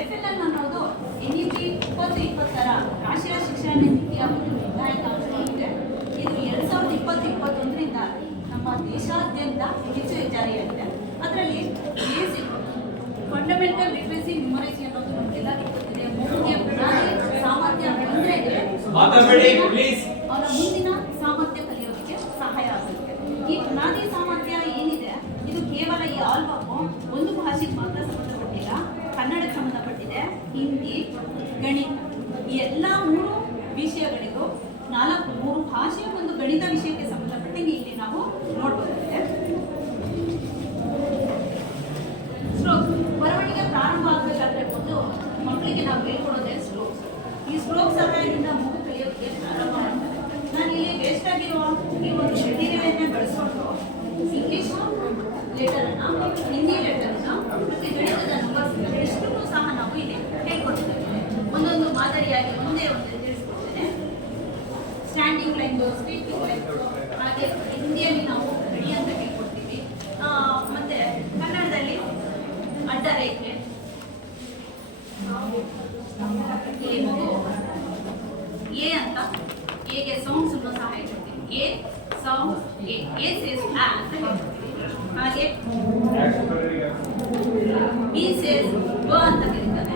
FLN ಅನ್ನೋದು NEP 2020 ರಾಷ್ಟ್ರೀಯ ಶಿಕ್ಷಣ ನೀತಿಯ ಒಂದು ನಿರ್ಣಾಯಕ ಅಂಶವಾಗಿದೆ. ಇದು 2020-21ರಿಂದ ನಮ್ಮ ದೇಶಾದ್ಯಂತ ಹೆಚ್ಚು ಜಾರಿಯಾಗಿದೆ. ಅದರಲ್ಲಿ ಬೇಸಿಕ್ ಫಂಡಮೆಂಟಲ್ ಲಿಟ್ರಸಿ ನ್ಯೂಮರಸಿ ಅನ್ನೋದು ನಮಗೆಲ್ಲ ಗೊತ್ತಿದೆ. ಮುಂದಿನ ಬುನಾದಿ ಸಾಮರ್ಥ್ಯ ಅಂದ್ರೆ ಅವರ ಮುಂದಿನ ಸಾಮರ್ಥ್ಯ ಕಲಿಯೋದಕ್ಕೆ ಸಹಾಯ ಆಗುತ್ತೆ. ಈ ಬುನಾದಿ ಸಾಮರ್ಥ್ಯ ಏನಿದೆ ಇದು ಕೇವಲ ಈ ಆಲ್ಬಮ್ ಒಂದು ಭಾಷೆಗೆ ಮಾತ್ರ ಸಂಬಂಧಪಟ್ಟಿಲ್ಲ, ಕನ್ನಡಕ್ಕೆ ಸಂಬಂಧಪಟ್ಟಿದೆ, ಹಿಂದಿ, ಗಣಿತ ಈ ಎಲ್ಲ 3 ವಿಷಯಗಳಿಗೂ 3 ಭಾಷೆಯ ಒಂದು ಗಣಿತ ವಿಷಯಕ್ಕೆ ಸಂಬಂಧಪಟ್ಟಂಗೆ ಇಲ್ಲಿ ನಾವು ನೋಡಬಹುದಾಗಿದೆ. ಸ್ಟ್ರೋಕ್ಸ್ ಬರವಣಿಗೆ ಪ್ರಾರಂಭ ಆಗಬೇಕಾದ್ರೆ ಮೊದಲು ಮಕ್ಕಳಿಗೆ ನಾವು ಹೇಳ್ಕೊಡೋದೇ ಸ್ಟ್ರೋಕ್ಸ್. ಈ ಸ್ಟ್ರೋಕ್ಸ್ ಸಹಾಯದಿಂದ ಮಗು ಕಲಿಯೋದಕ್ಕೆ ಪ್ರಾರಂಭ ಮಾಡ್ತಾರೆ. ನಾನು ಇಲ್ಲಿ ವೇಸ್ಟ್ ಆಗಿರುವ ಈ ಒಂದು ಮೆಟೀರಿಯಲ್ನೇ ಬಳಸ್ಕೊಂಡು ಇಂಗ್ಲಿಷ್ ಲೆಟರ್ ಅನ್ನ, ಹಿಂದಿ ಲೆಟರ್ ಅನ್ನ ಮತ್ತೆ ಗಣಿತದ ನಂಬರ್ಸ್ ಇಷ್ಟನ್ನು ಸಹ ನಾವು ಇಲ್ಲಿ ಹೇಳ್ಕೊಡ್ತಿದ್ದೇವೆ. ಒಂದೊಂದು ಮಾದರಿಯಾಗಿ ಒಂದೇ ತಿಳಿಸ್ಕೊಡ್ತೇನೆ. ಸ್ಟ್ಯಾಂಡಿಂಗ್ ಲೈನ್, ಸ್ಪೀಕಿಂಗ್ ಲೈನ್, ಹಾಗೆ ಹಿಂದಿಯಲ್ಲಿ ನಾವು ಗಡಿ ಅಂತ ಹೇಳ್ಕೊಡ್ತೀವಿ. ಮತ್ತೆ ಕನ್ನಡದಲ್ಲಿ ಅಡ್ಡ ರೇಖೆ. ಇಲ್ಲಿ ಮಗು ಎ ಅಂತ ಎಗೆ ಸೌಂಡ್ಸ್ ಅನ್ನು ಸಹ ಹೇಳ್ಕೊಡ್ತೀವಿ. ಎ ಸೌಂಡ್ ಎ ಸೇಸ್ ಆ ಅಂತ ಹೇಳ್ಕೊಡ್ತೀವಿ. ಹಾಗೆ ಬಿ ಸೇಸ್ ಬ ಅಂತ ಕರೀತಾರೆ.